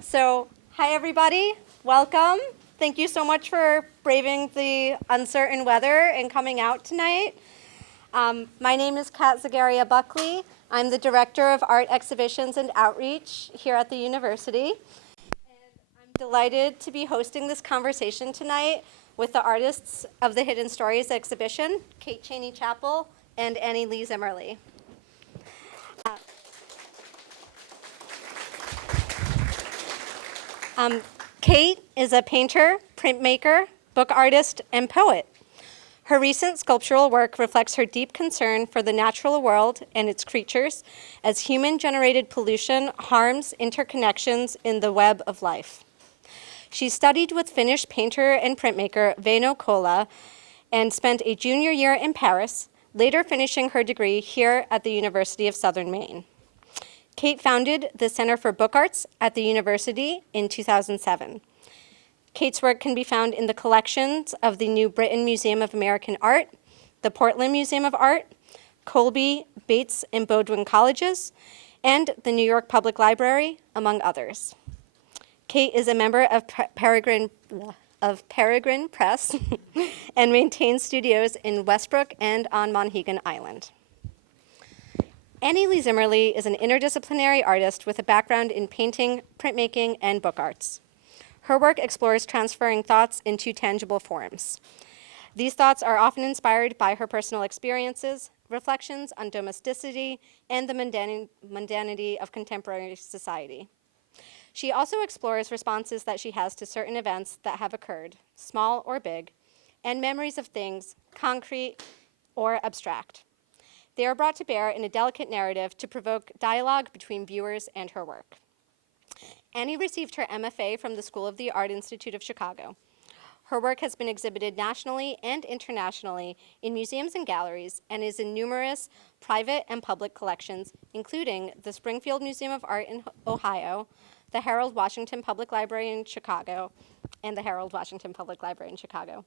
So, hi everybody, welcome. Thank you so much for braving the uncertain weather and coming out tonight. My name is Kat Zagaria Buckley. I'm the Director of Art Exhibitions and Outreach here at the university. And I'm delighted to be hosting this conversation tonight with the artists of the Hidden Stories exhibition, Cheney, Chappell, and Lee-Zimerle. Kate is a painter, printmaker, book artist, and poet. Her recent sculptural work reflects her deep concern for the natural world and its creatures as human-generated pollution harms interconnections in the web of life. She studied with Finnish painter and printmaker Väinö Kola and spent a junior year in Paris, later finishing her degree here at the University of Southern Maine. Kate founded the Center for Book Arts at the university in 2007. Kate's work can be found in the collections of the New Britain Museum of American Art, the Portland Museum of Art, Colby, Bates, and Bowdoin Colleges, and the New York Public Library, among others. Kate is a member of Peregrine Press and maintains studios in Westbrook and on Monhegan Island. Lee-Zimerle is an interdisciplinary artist with a background in painting, printmaking, and book arts. Her work explores transferring thoughts into tangible forms. These thoughts are often inspired by her personal experiences, reflections on domesticity, and the mundanity of contemporary society. She also explores responses that she has to certain events that have occurred, small or big, and memories of things, concrete or abstract. They are brought to bear in a delicate narrative to provoke dialogue between viewers and her work. Annie received her MFA from the School of the Art Institute of Chicago. Her work has been exhibited nationally and internationally in museums and galleries and is in numerous private and public collections, including the Springfield Museum of Art in Ohio, the Harold Washington Public Library in Chicago, and the Harold Washington Public Library in Chicago.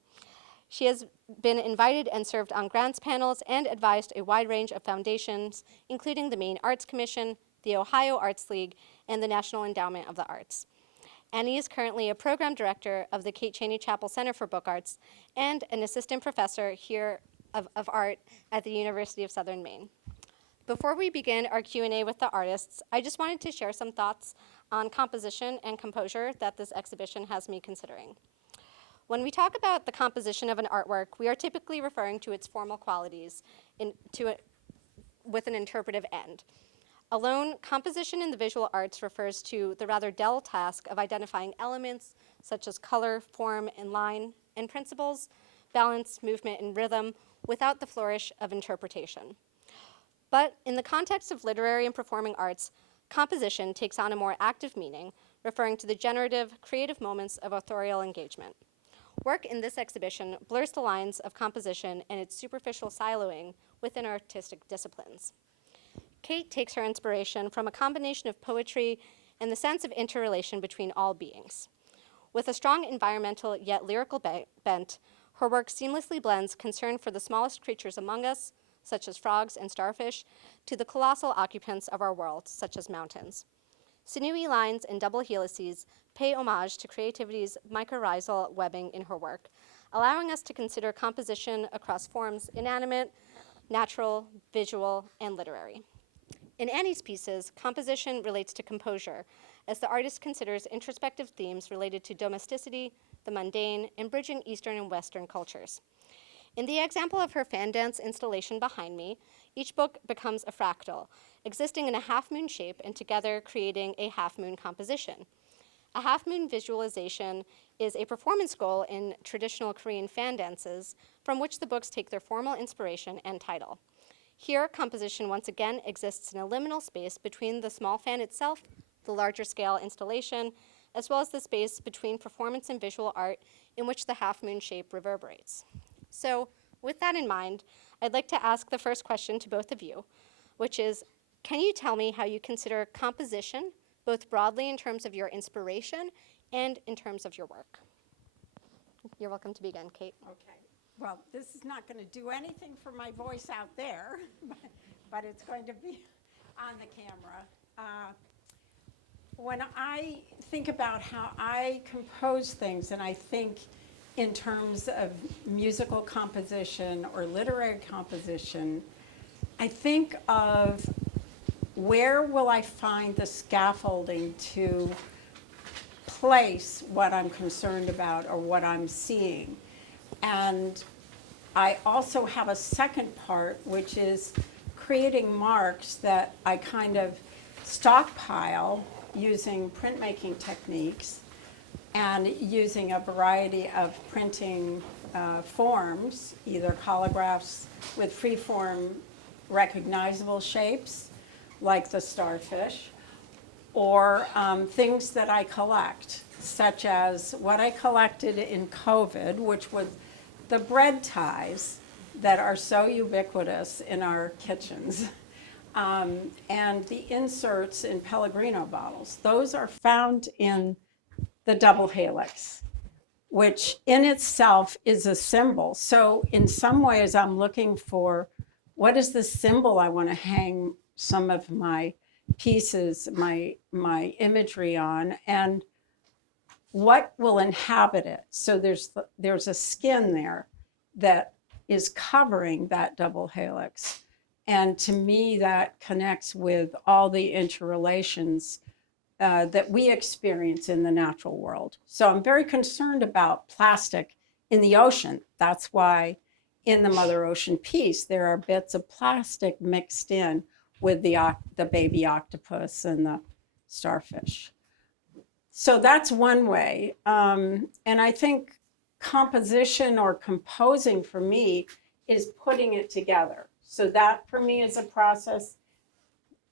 She has been invited and served on grants panels and advised a wide range of foundations, including the Maine Arts Commission, the Ohio Arts League, and the National Endowment of the Arts. Annie is currently a program director of the Cheney Chappell Center for Book Arts and an assistant professor here of art at the University of Southern Maine. Before we begin our Q&A with the artists, I just wanted to share some thoughts on composition and composure that this exhibition has me considering. When we talk about the composition of an artwork, we are typically referring to its formal qualities with an interpretive end. Alone, composition in the visual arts refers to the rather dull task of identifying elements such as color, form, and line, and principles, balance, movement, and rhythm without the flourish of interpretation. But in the context of literary and performing arts, composition takes on a more active meaning, referring to the generative, creative moments of authorial engagement. Work in this exhibition blurs the lines of composition and its superficial siloing within artistic disciplines. Kate takes her inspiration from a combination of poetry and the sense of interrelation between all beings. With a strong environmental yet lyrical bent, her work seamlessly blends concern for the smallest creatures among us, such as frogs and starfish, to the colossal occupants of our world, such as mountains. Sinewy lines and double helices pay homage to creativity's mycorrhizal webbing in her work, allowing us to consider composition across forms inanimate, natural, visual, and literary. In Annie's pieces, composition relates to composure, as the artist considers introspective themes related to domesticity, the mundane, and bridging Eastern and Western cultures. In the example of her fan dance installation behind me, each book becomes a fractal, existing in a half-moon shape and together creating a half-moon composition. A half-moon visualization is a performance goal in traditional Korean fan dances from which the books take their formal inspiration and title. Here, composition once again exists in a liminal space between the small fan itself, the larger scale installation, as well as the space between performance and visual art in which the half-moon shape reverberates. So, with that in mind, I'd like to ask the first question to both of you, which is, can you tell me how you consider composition, both broadly in terms of your inspiration and in terms of your work? You're welcome to begin, Kate. Okay. Well, this is not going to do anything for my voice out there, but it's going to be on the camera. when I think about how I compose things, and I think in terms of musical composition or literary composition, I think of where will I find the scaffolding to place what I'm concerned about or what I'm seeing. And I also have a second part, which is creating marks that I kind of stockpile using printmaking techniques and using a variety of printing forms, either collagraphs with freeform recognizable shapes, like the starfish, or things that I collect, such as what I collected in COVID, which was the bread ties that are so ubiquitous in our kitchens, and the inserts in Pellegrino bottles. Those are found in the double helix, which in itself is a symbol. So in some ways, I'm looking for what is the symbol I want to hang some of my pieces, my imagery on, and what will inhabit it. So there's a skin there that is covering that double helix. And to me, that connects with all the interrelations that we experience in the natural world. So I'm very concerned about plastic in the ocean. That's why in the Mother Ocean piece, there are bits of plastic mixed in with the baby octopus and the starfish. So that's one way. And I think composition or composing for me is putting it together. So that for me is a process.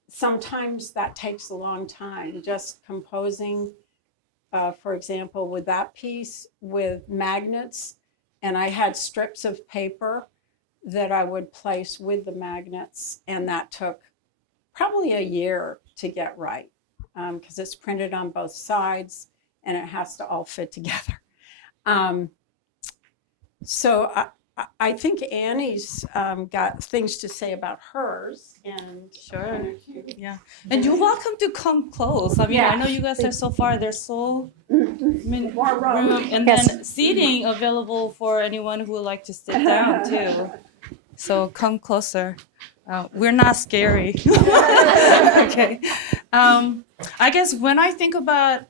Sometimes that takes a long time, just composing, for example, with that piece with magnets. And I had strips of paper that I would place with the magnets. And that took probably a year to get right, because it's printed on both sides and it has to all fit together. So I think Annie's got things to say about hers. And Sure. Yeah. And you're welcome to come close. I mean, I know you guys are so far. There's so many More room. and then seating available for anyone who would like to sit down too. So come closer. We're not scary. Okay. I guess when I think about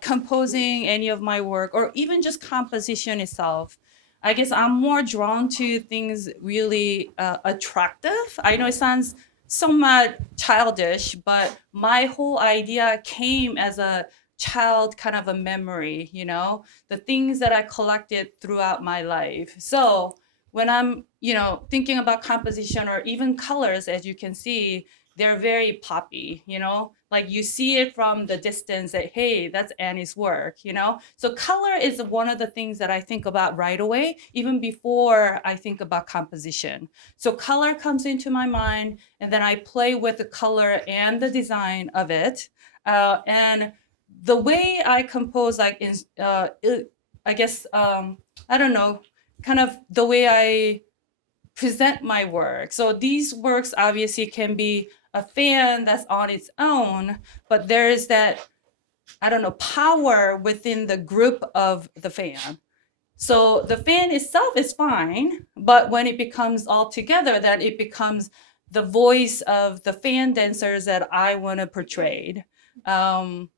composing any of my work, or even just composition itself, I guess I'm more drawn to things really attractive. I know it sounds somewhat childish, but my whole idea came as a child kind of a memory, you know, the things that I collected throughout my life. So when I'm, you know, thinking about composition or even colors, as you can see, they're very poppy, you know, like you see it from the distance that, hey, that's Annie's work, you know? So color is one of the things that I think about right away, even before I think about composition. So color comes into my mind, and then I play with the color and the design of it. And the way I compose, like, I guess, I don't know, kind of the way I present my work. So these works obviously can be a fan that's on its own, but there is that, I don't know, power within the group of the fan. So the fan itself is fine, but when it becomes all together, then it becomes the voice of the fan dancers that I want to portray. And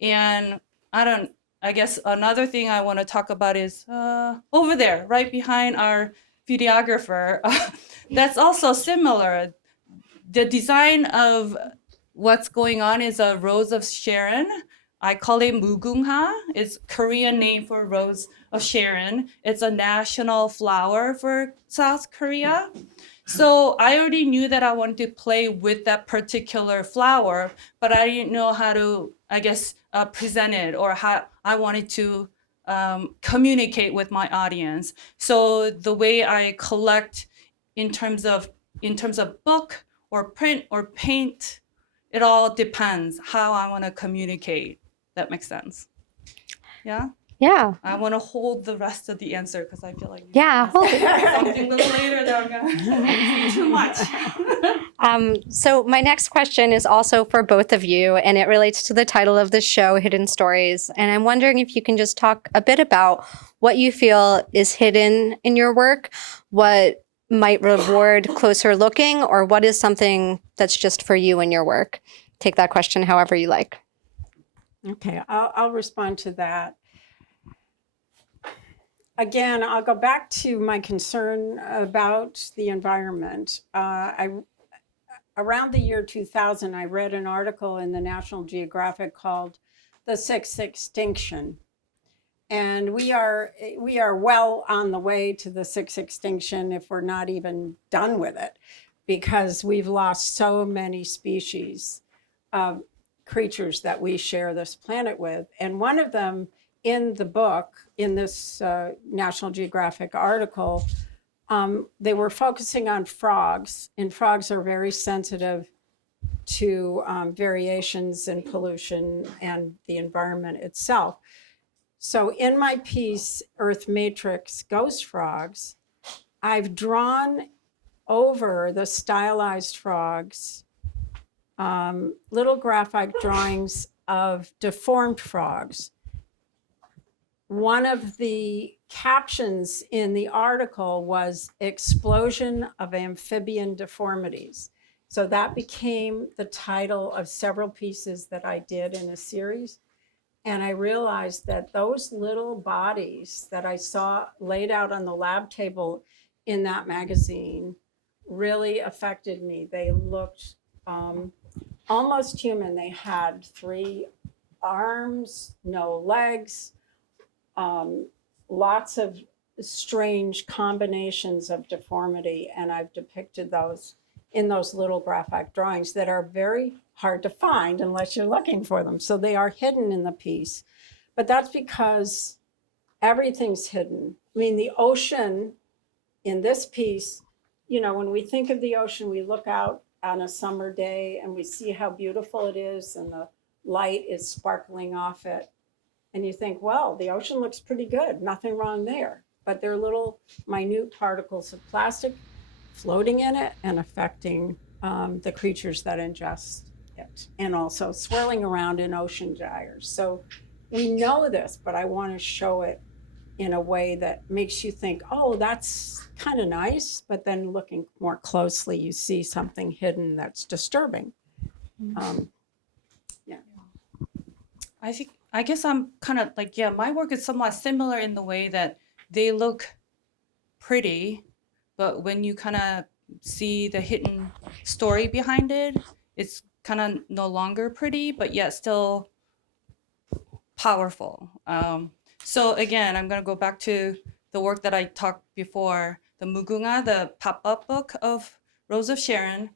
I guess another thing I want to talk about is over there, right behind our videographer. That's also similar. The design of what's going on is a Rose of Sharon. I call it mugunga. It's Korean name for Rose of Sharon. It's a national flower for South Korea. So I already knew that I wanted to play with that particular flower, but I didn't know how to, I guess, present it, or how I wanted to communicate with my audience. So the way I collect in terms of book or print or paint, it all depends how I want to communicate. That makes sense. Yeah? Yeah. I want to hold the rest of the answer because I feel like Yeah, hold it. something a little later that I'm going to say too much. So my next question is also for both of you, and it relates to the title of the show, Hidden Stories. And I'm wondering if you can just talk a bit about what you feel is hidden in your work, what might reward closer looking, or what is something that's just for you in your work. Take that question however you like. Okay, I'll respond to that. Again, I'll go back to my concern about the environment. Around the year 2000, I read an article in the National Geographic called "The Sixth Extinction," and we are well on the way to the sixth extinction if we're not even done with it, because we've lost so many species of creatures that we share this planet with. And one of them in the book, in this National Geographic article, they were focusing on frogs, and frogs are very sensitive to variations in pollution and the environment itself. So in my piece, Earth Matrix Ghost Frogs, I've drawn over the stylized frogs little graphic drawings of deformed frogs. One of the captions in the article was "Explosion of Amphibian Deformities." So that became the title of several pieces that I did in a series. And I realized that those little bodies that I saw laid out on the lab table in that magazine really affected me. They looked almost human. They had 3 arms, no legs, lots of strange combinations of deformity. And I've depicted those in those little graphic drawings that are very hard to find unless you're looking for them. So they are hidden in the piece. But that's because everything's hidden. I mean, the ocean in this piece, you know, when we think of the ocean, we look out on a summer day and we see how beautiful it is and the light is sparkling off it. And you think, well, the ocean looks pretty good, nothing wrong there. But there are little minute particles of plastic floating in it and affecting the creatures that ingest it, and also swirling around in ocean gyres. So we know this, but I want to show it in a way that makes you think, oh, that's kind of nice. But then looking more closely, you see something hidden that's disturbing. Yeah. I guess I'm kind of like, yeah, my work is somewhat similar in the way that they look pretty, but when you kind of see the hidden story behind it, it's kind of no longer pretty, but yet still powerful. So again, I'm going to go back to the work that I talked before, the Mugunga, the pop-up book of Rose of Sharon,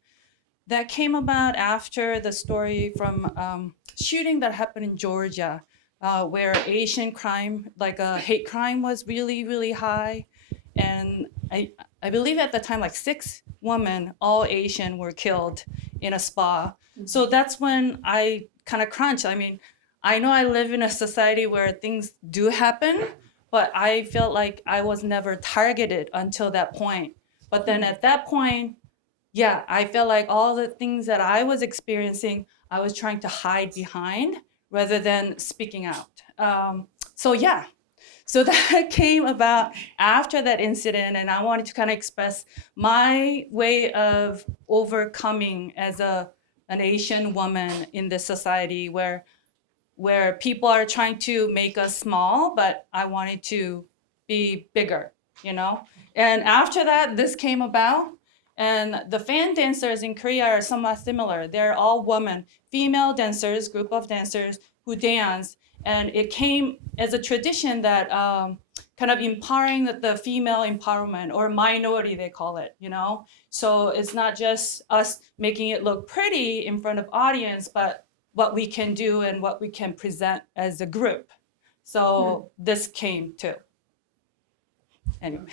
that came about after the story from shooting that happened in Georgia, where Asian crime, like hate crime, was really, really high. And I believe at the time, like 6 women, all Asian, were killed in a spa. So that's when I kind of crunched. I mean, I know I live in a society where things do happen, but I felt like I was never targeted until that point. But then at that point, yeah, I felt like all the things that I was experiencing, I was trying to hide behind rather than speaking out. So that came about after that incident, and I wanted to kind of express my way of overcoming as an Asian woman in this society where people are trying to make us small, but I wanted to be bigger, you know? And after that, this came about, and the fan dancers in Korea are somewhat similar. They're all women, female dancers, group of dancers who dance. And it came as a tradition that kind of empowering the female empowerment, or minority, they call it, you know? So it's not just us making it look pretty in front of audience, but what we can do and what we can present as a group. So this came too. Anyway.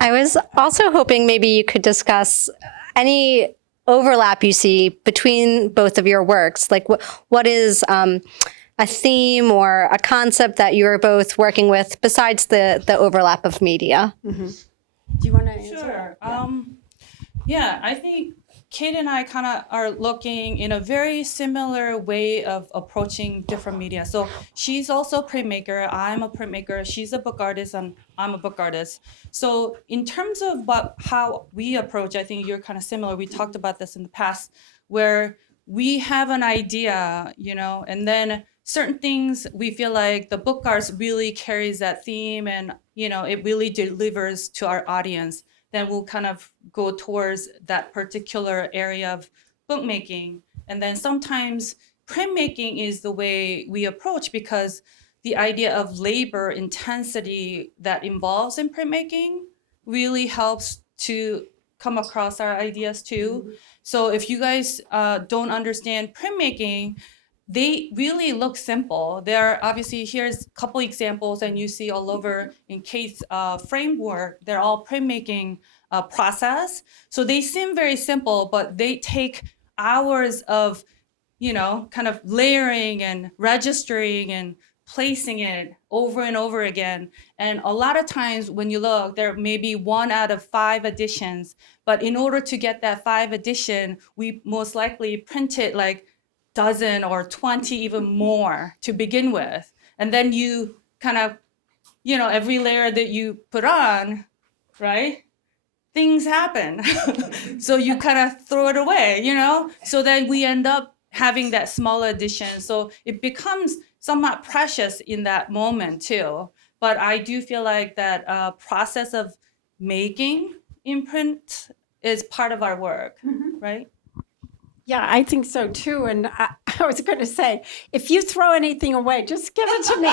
I was also hoping maybe you could discuss any overlap you see between both of your works. Like what is a theme or a concept that you're both working with besides the overlap of media? Do you want to answer? Sure. Yeah, I think Kate and I kind of are looking in a very similar way of approaching different media. So she's also a printmaker, I'm a printmaker, she's a book artist, and I'm a book artist. So in terms of how we approach, I think you're kind of similar. We talked about this in the past, where we have an idea, and then certain things we feel like the book arts really carries that theme, and it really delivers to our audience. Then we'll kind of go towards that particular area of bookmaking. And then sometimes printmaking is the way we approach, because the idea of labor intensity that involves in printmaking really helps to come across our ideas too. So if you guys don't understand printmaking, they really look simple. They're obviously, here's a couple examples, and you see all over in Kate's framework, they're all printmaking process. So they seem very simple, but they take hours of, kind of layering and registering and placing it over and over again. And a lot of times when you look, there may be 1 out of 5 editions, but in order to get that 5 edition, we most likely printed like dozen or 20, even more to begin with. And then you kind of, every layer that you put on, right? Things happen. So you kind of throw it away, So then we end up having that smaller edition. So it becomes somewhat precious in that moment too. But I do feel like that process of making in print is part of our work, right? Yeah, I think so too. And I was going to say, if you throw anything away, just give it to me.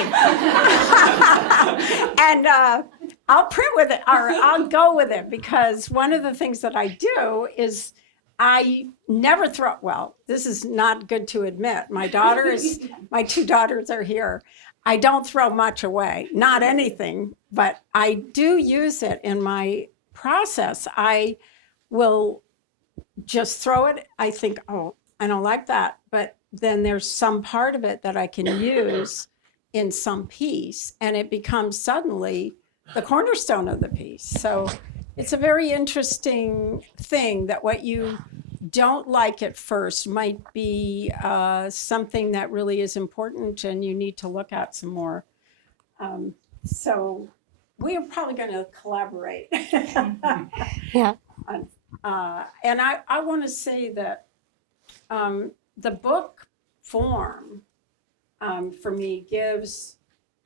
And I'll print with it, or I'll go with it, because one of the things that I do is I never throw, well, this is not good to admit. My 2 daughters are here. I don't throw much away, not anything, but I do use it in my process. I will just throw it. I think, oh, I don't like that. But then there's some part of it that I can use in some piece, and it becomes suddenly the cornerstone of the piece. So it's a very interesting thing that what you don't like at first might be something that really is important and you need to look at some more. So we are probably going to collaborate. Yeah. And I want to say that the book form for me gives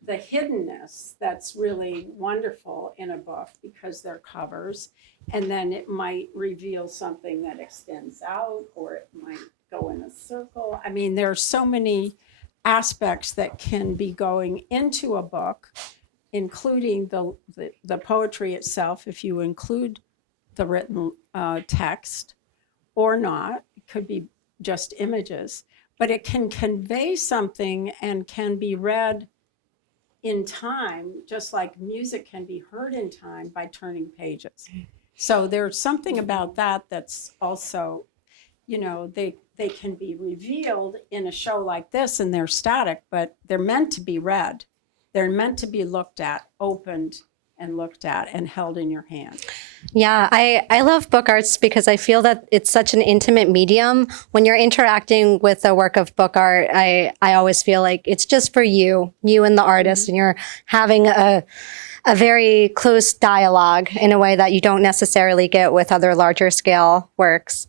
the hiddenness that's really wonderful in a book, because they're covers, and then it might reveal something that extends out, or it might go in a circle. I mean, there are so many aspects that can be going into a book, including the poetry itself, if you include the written text or not. It could be just images, but it can convey something and can be read in time, just like music can be heard in time by turning pages. So there's something about that that's also, they can be revealed in a show like this, and they're static, but they're meant to be read. They're meant to be looked at, opened and looked at and held in your hand. Yeah, I love book arts because I feel that it's such an intimate medium. When you're interacting with a work of book art, I always feel like it's just for you and the artist, and you're having a very close dialogue in a way that you don't necessarily get with other larger scale works.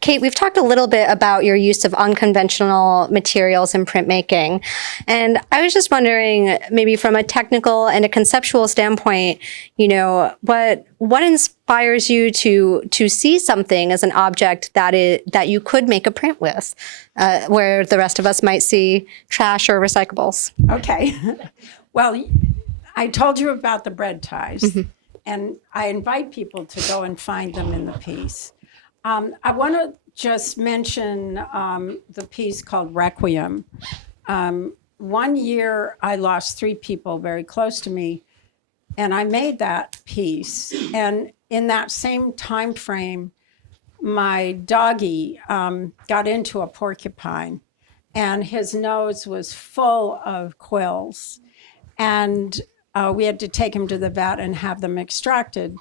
Kate, we've talked a little bit about your use of unconventional materials in printmaking. And I was just wondering, maybe from a technical and a conceptual standpoint, what inspires you to see something as an object that you could make a print with, where the rest of us might see trash or recyclables? Okay. Well, I told you about the bread ties, and I invite people to go and find them in the piece. I want to just mention the piece called Requiem. One year, I lost 3 people very close to me, and I made that piece. And in that same time frame, my doggie got into a porcupine, and his nose was full of quills. And we had to take him to the vet and have them extracted.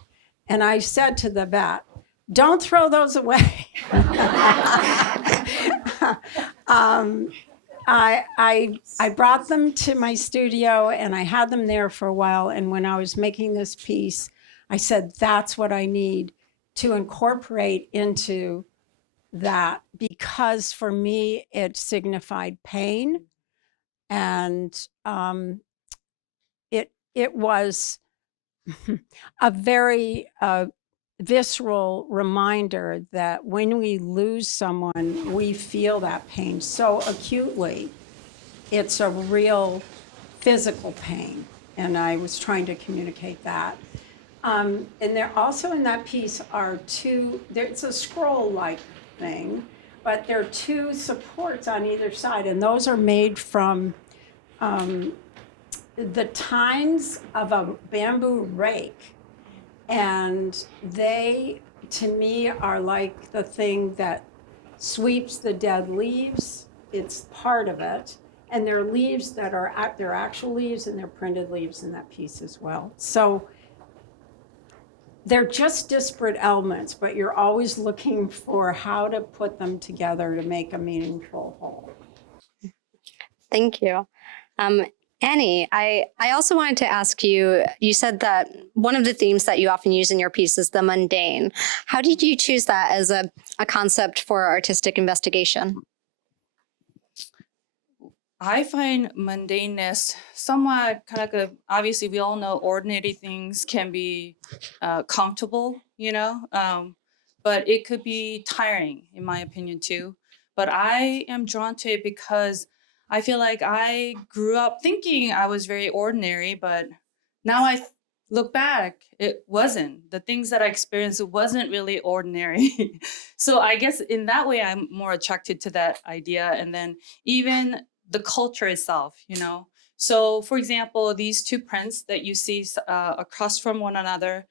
And I said to the vet, Don't throw those away. I brought them to my studio and I had them there for a while. And when I was making this piece, I said, that's what I need to incorporate into that, because for me, it signified pain. And it was a very visceral reminder that when we lose someone, we feel that pain so acutely. It's a real physical pain, and I was trying to communicate that. And there also in that piece are it's a scroll-like thing, but there are two supports on either side, and those are made from the tines of a bamboo rake. And they, to me, are like the thing that sweeps the dead leaves. It's part of it. And they're leaves that are, they're actual leaves, and they're printed leaves in that piece as well. So they're just disparate elements, but you're always looking for how to put them together to make a meaningful whole. Thank you. Annie, I also wanted to ask you, you said that one of the themes that you often use in your piece is the mundane. How did you choose that as a concept for artistic investigation? I find mundaneness somewhat kind of obviously we all know ordinary things can be comfortable, but it could be tiring in my opinion too. But I am drawn to it because I feel like I grew up thinking I was very ordinary, but now I look back, it wasn't. The things that I experienced, it wasn't really ordinary. So I guess in that way, I'm more attracted to that idea. And then even the culture itself, So for example, these two prints that you see across from one another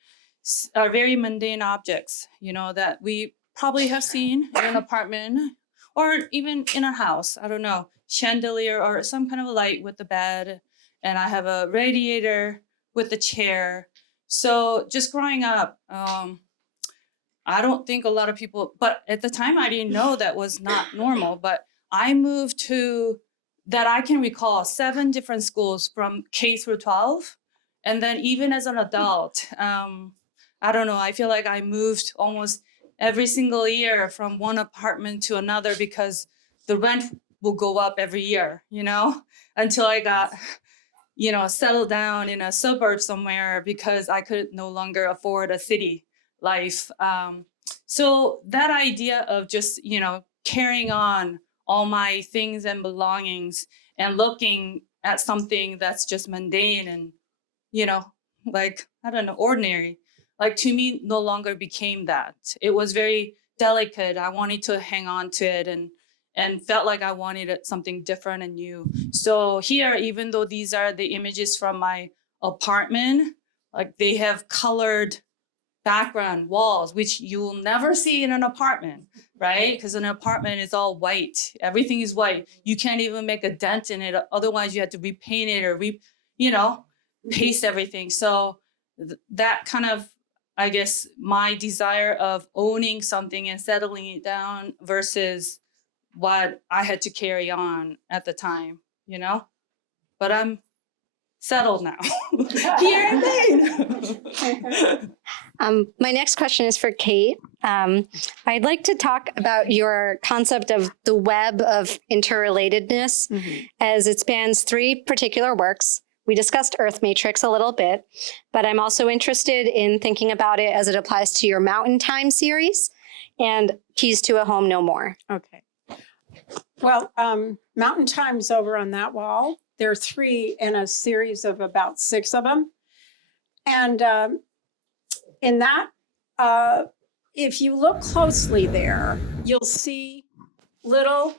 are very mundane objects, that we probably have seen in an apartment or even in a house. I don't know, chandelier or some kind of a light with the bed. And I have a radiator with the chair. So just growing up, I don't think a lot of people, but at the time I didn't know that was not normal, but I moved to, that I can recall, 7 different schools from K through 12. And then even as an adult, I don't know, I feel like I moved almost every single year from one apartment to another because the rent will go up every year, until I got, settled down in a suburb somewhere because I could no longer afford a city life. So that idea of just, carrying on all my things and belongings and looking at something that's just mundane and, like, I don't know, ordinary, like to me no longer became that. It was very delicate. I wanted to hang on to it and felt like I wanted something different and new. So here, even though these are the images from my apartment, like they have colored background walls, which you will never see in an apartment, right? Because an apartment is all white. Everything is white. You can't even make a dent in it. Otherwise, you have to repaint it or paste everything. So that kind of, I guess, my desire of owning something and settling it down versus what I had to carry on at the time, But I'm settled now. Here in Maine. My next question is for Kate. I'd like to talk about your concept of the web of interrelatedness as it spans 3 particular works. We discussed Earth Matrix a little bit, but I'm also interested in thinking about it as it applies to your Mountain Time series and Keys to a Home No More. Okay. Well, Mountain Time's over on that wall. There are 3 in a series of about 6 of them. And in that, if you look closely there, you'll see little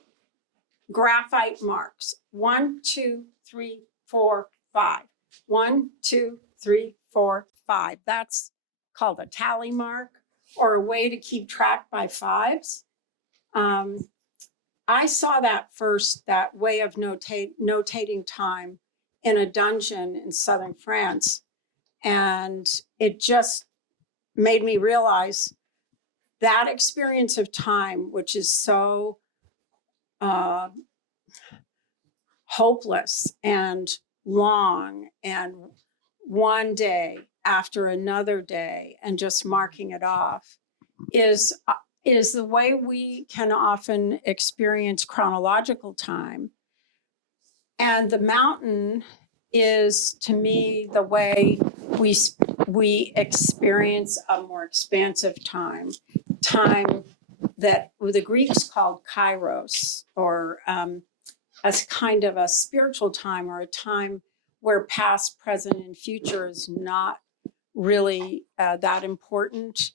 graphite marks. 1, 2, 3, 4, 5. 1, 2, 3, 4, 5. That's called a tally mark or a way to keep track by 5s. I saw that first, that way of notating time in a dungeon in southern France. And it just made me realize that experience of time, which is so hopeless and long, and one day after another day and just marking it off, is the way we can often experience chronological time. And the mountain is, to me, the way we experience a more expansive time that the Greeks called kairos, or as kind of a spiritual time, or a time where past, present, and future is not really that important,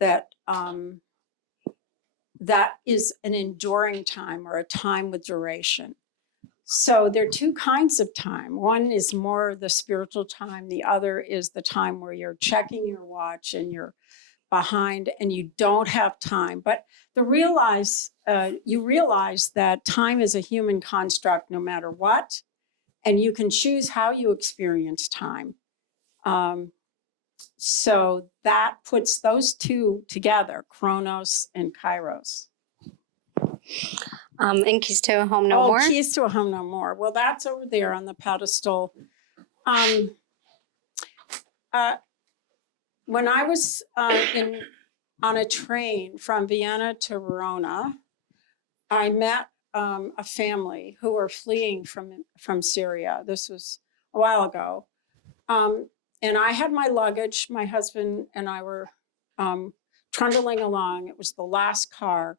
that that is an enduring time, or a time with duration. So there are two kinds of time. One is more the spiritual time. The other is the time where you're checking your watch and you're behind and you don't have time. But you realize that time is a human construct no matter what, and you can choose how you experience time. So that puts those two together, Chronos and Kairos. And Keys to a Home No More? Keys to a Home No More. Well, that's over there on the pedestal. When I was on a train from Vienna to Verona, I met a family who were fleeing from Syria. This was a while ago. And I had my luggage. My husband and I were trundling along. It was the last car.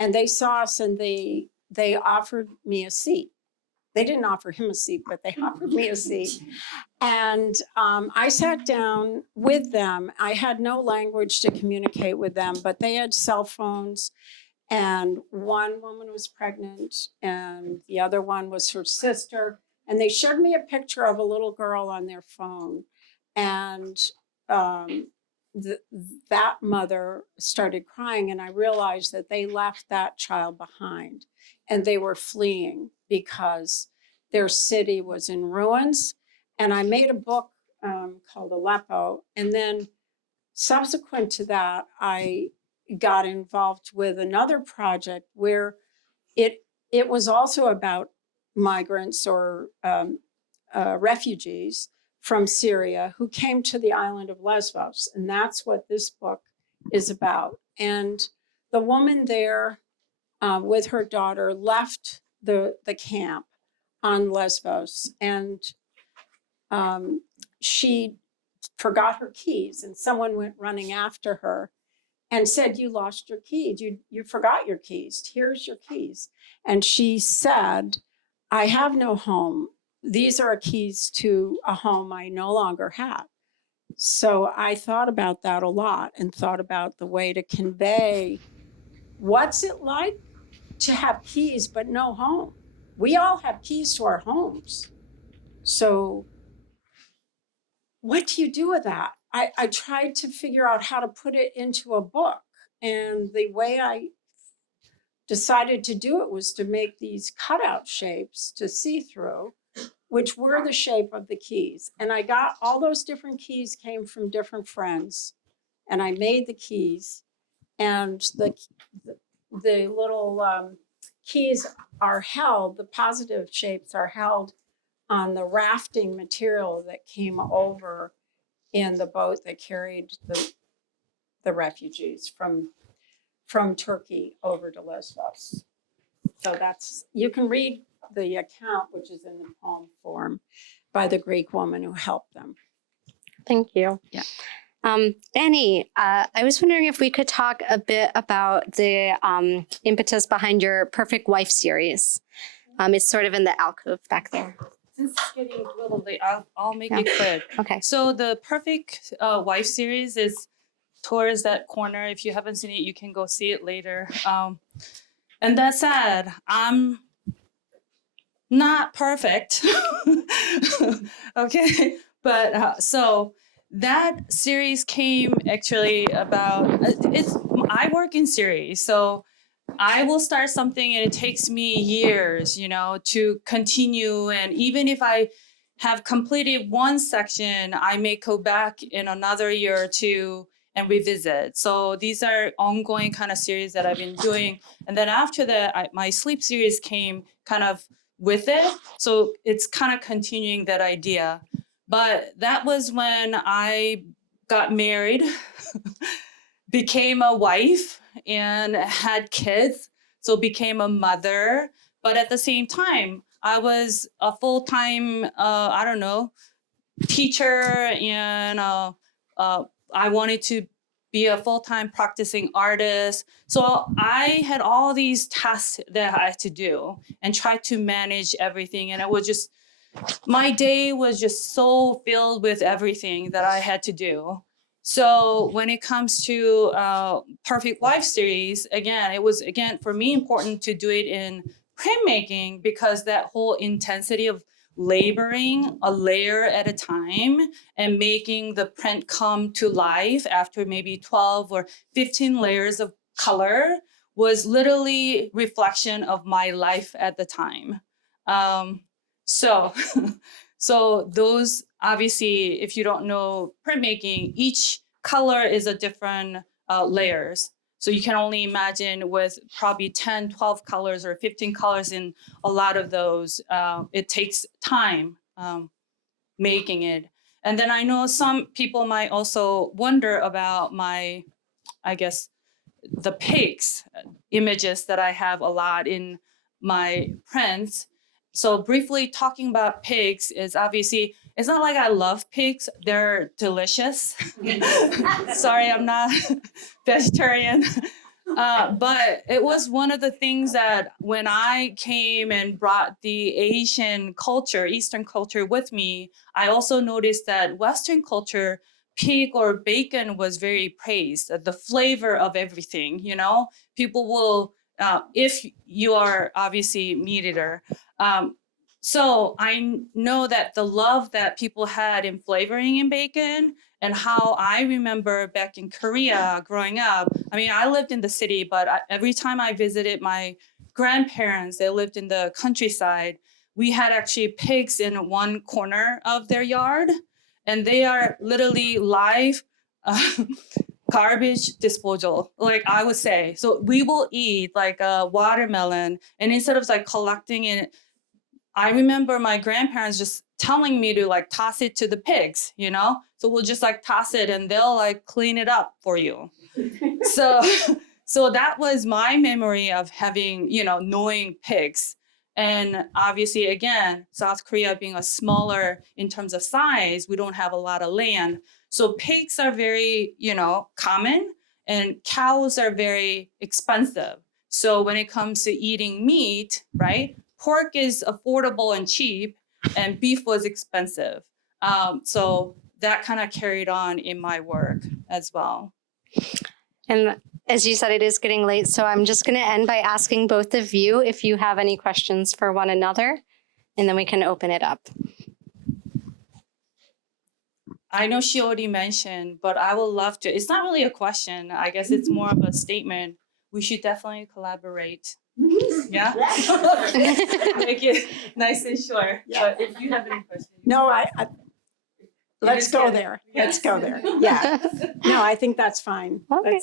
And they saw us and they offered me a seat. They didn't offer him a seat, but they offered me a seat. And I sat down with them. I had no language to communicate with them, but they had cell phones. And one woman was pregnant and the other one was her sister. And they showed me a picture of a little girl on their phone. And that mother started crying, and I realized that they left that child behind, and they were fleeing because their city was in ruins. And I made a book called Aleppo, and then subsequent to that, I got involved with another project where it was also about migrants or refugees from Syria who came to the island of Lesbos. And that's what this book is about. And the woman there with her daughter left the camp on Lesbos, and she forgot her keys, and someone went running after her and said, "You lost your keys. You forgot your keys. Here's your keys." And she said, "I have no home. These are keys to a home I no longer have." So I thought about that a lot, and thought about the way to convey what's it like to have keys but no home. We all have keys to our homes. So what do you do with that? I tried to figure out how to put it into a book. And the way I decided to do it was to make these cutout shapes to see through, which were the shape of the keys. And I got all those different keys came from different friends. And I made the keys. And the little keys are held, the positive shapes are held on the rafting material that came over in the boat that carried the refugees from Turkey over to Lesbos. So that's, you can read the account, which is in the poem form, by the Greek woman who helped them. Thank you. Yeah. Annie, I was wondering if we could talk a bit about the impetus behind your Perfect Wife series. It's sort of in the alcove back there. This is getting a little late. I'll make it quick. Okay. So the Perfect Wife series is towards that corner. If you haven't seen it, you can go see it later. And that said, I'm not perfect. Okay. But so that series came actually about, I work in series. So I will start something and it takes me years, to continue. And even if I have completed one section, I may go back in another year or two and revisit. So these are ongoing kind of series that I've been doing. And then after that, my sleep series came kind of with it. So it's kind of continuing that idea. But that was when I got married, became a wife, and had kids. So became a mother. But at the same time, I was a full-time, teacher, and I wanted to be a full-time practicing artist. So I had all these tasks that I had to do and try to manage everything. And it was just, my day was just so filled with everything that I had to do. So when it comes to Perfect Life series, again, it was, again, for me, important to do it in printmaking, because that whole intensity of laboring a layer at a time and making the print come to life after maybe 12 or 15 layers of color was literally reflection of my life at the time. So those, obviously, if you don't know printmaking, each color is a different layers. So you can only imagine with probably 10, 12 colors or 15 colors in a lot of those, it takes time making it. And then I know some people might also wonder about my, I guess, the pigs images that I have a lot in my prints. So briefly talking about pigs is, obviously, it's not like I love pigs. They're delicious. Sorry, I'm not vegetarian. But it was one of the things that when I came and brought the Asian culture, Eastern culture with me, I also noticed that Western culture, pig or bacon was very praised, the flavor of everything, people will, if you are obviously meat eater. So I know that the love that people had in flavoring in bacon, and how I remember back in Korea growing up. I mean, I lived in the city, but every time I visited my grandparents, they lived in the countryside. We had actually pigs in one corner of their yard, and they are literally live garbage disposal, like I would say. So we will eat like a watermelon, and instead of like collecting it, I remember my grandparents just telling me to like toss it to the pigs, So we'll just like toss it and they'll like clean it up for you. So that was my memory of having, knowing pigs. And obviously, again, South Korea being a smaller in terms of size, we don't have a lot of land. So pigs are very, common, and cows are very expensive. So when it comes to eating meat, right? Pork is affordable and cheap, and beef was expensive. So that kind of carried on in my work as well. And as you said, it is getting late, so I'm just going to end by asking both of you if you have any questions for one another, and then we can open it up. I know she already mentioned, but I would love to. It's not really a question. I guess it's more of a statement. We should definitely collaborate. Yeah? Make it nice and short. Yeah. But if you have any questions. No, let's go there. Let's go there. Yeah. No, I think that's fine. Okay.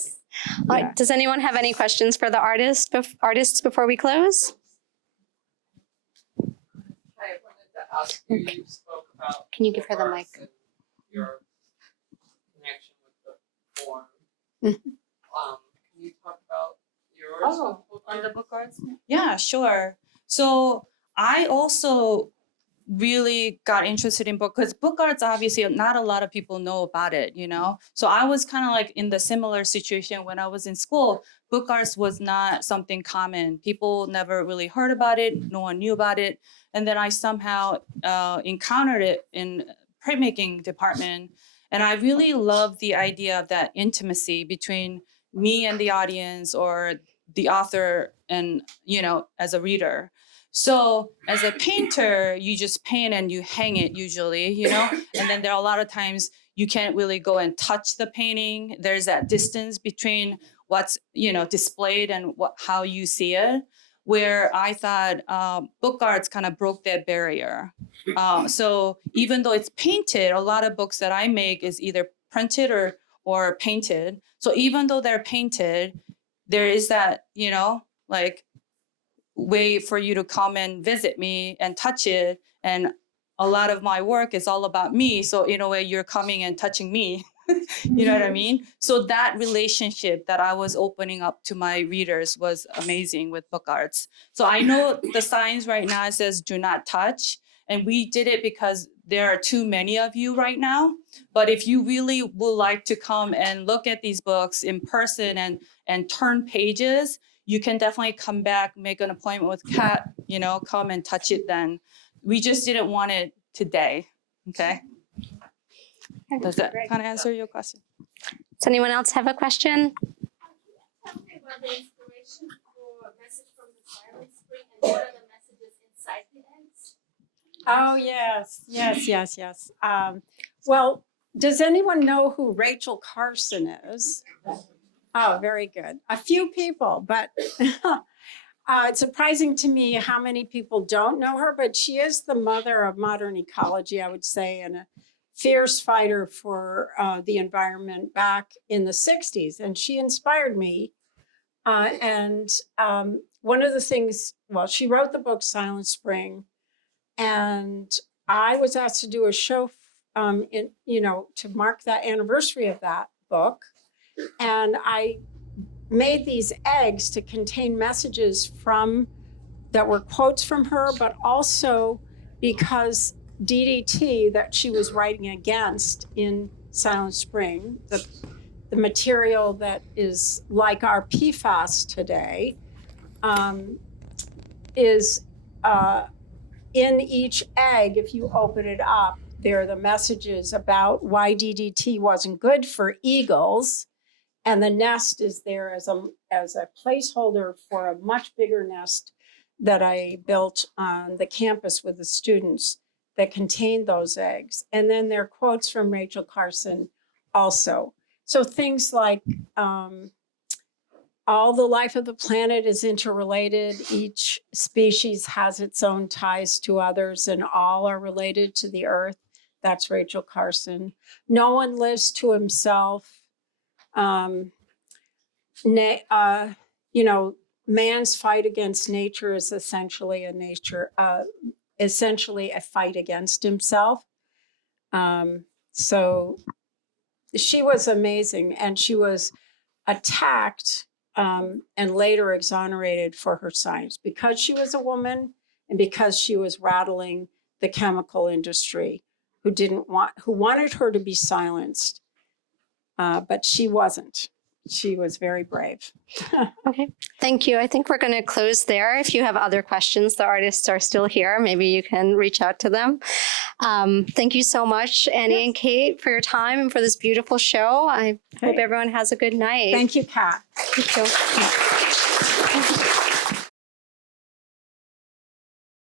All right. Does anyone have any questions for the artists before we close? I wanted to ask you, you spoke about. Can you give her the mic? Your connection with the form. Can you talk about yours? On the book arts? Yeah, sure. So I also really got interested in because book arts, obviously not a lot of people know about it, So I was kind of like in the similar situation when I was in school. Book arts was not something common. People never really heard about it. No one knew about it. And then I somehow encountered it in printmaking department. And I really love the idea of that intimacy between me and the audience, or the author and, as a reader. So as a painter, you just paint and you hang it usually, and then there are a lot of times you can't really go and touch the painting. There's that distance between what's, displayed and how you see it, where I thought book arts kind of broke that barrier. So even though it's painted, a lot of books that I make is either printed or painted. So even though they're painted, there is that, like way for you to come and visit me and touch it. And a lot of my work is all about me. So in a way, you're coming and touching me. You know what I mean? So that relationship that I was opening up to my readers was amazing with book arts. So I know the signs right now says do not touch. And we did it because there are too many of you right now. But if you really would like to come and look at these books in person and turn pages, you can definitely come back, make an appointment with Kat, come and touch it then. We just didn't want it today, okay? Does that kind of answer your question? Does anyone else have a question? Talking about the inspiration for a message from the Silent Spring, and what are the messages inside the eggs? Oh, yes. Well, does anyone know who Rachel Carson is? Oh, very good. A few people, but it's surprising to me how many people don't know her, but she is the mother of modern ecology, I would say, and a fierce fighter for the environment back in the 60s. And she inspired me. And one of the things, she wrote the book Silent Spring, and I was asked to do a show to mark that anniversary of that book. And I made these eggs to contain messages that were quotes from her, but also because DDT that she was writing against in Silent Spring, the material that is like our PFAS today, is in each egg. If you open it up, there are the messages about why DDT wasn't good for eagles. And the nest is there as a placeholder for a much bigger nest that I built on the campus with the students that contained those eggs. And then there are quotes from Rachel Carson also. So things like all the life of the planet is interrelated. Each species has its own ties to others, and all are related to the earth. That's Rachel Carson. No one lives to himself. Man's fight against nature is essentially a fight against himself. So she was amazing, and she was attacked and later exonerated for her science because she was a woman and because she was rattling the chemical industry who wanted her to be silenced. But she wasn't. She was very brave. Okay, thank you. I think we're going to close there. If you have other questions, the artists are still here. Maybe you can reach out to them. Thank you so much, Annie and Kate, for your time and for this beautiful show. I hope everyone has a good night. Thank you, Kat. Thank you.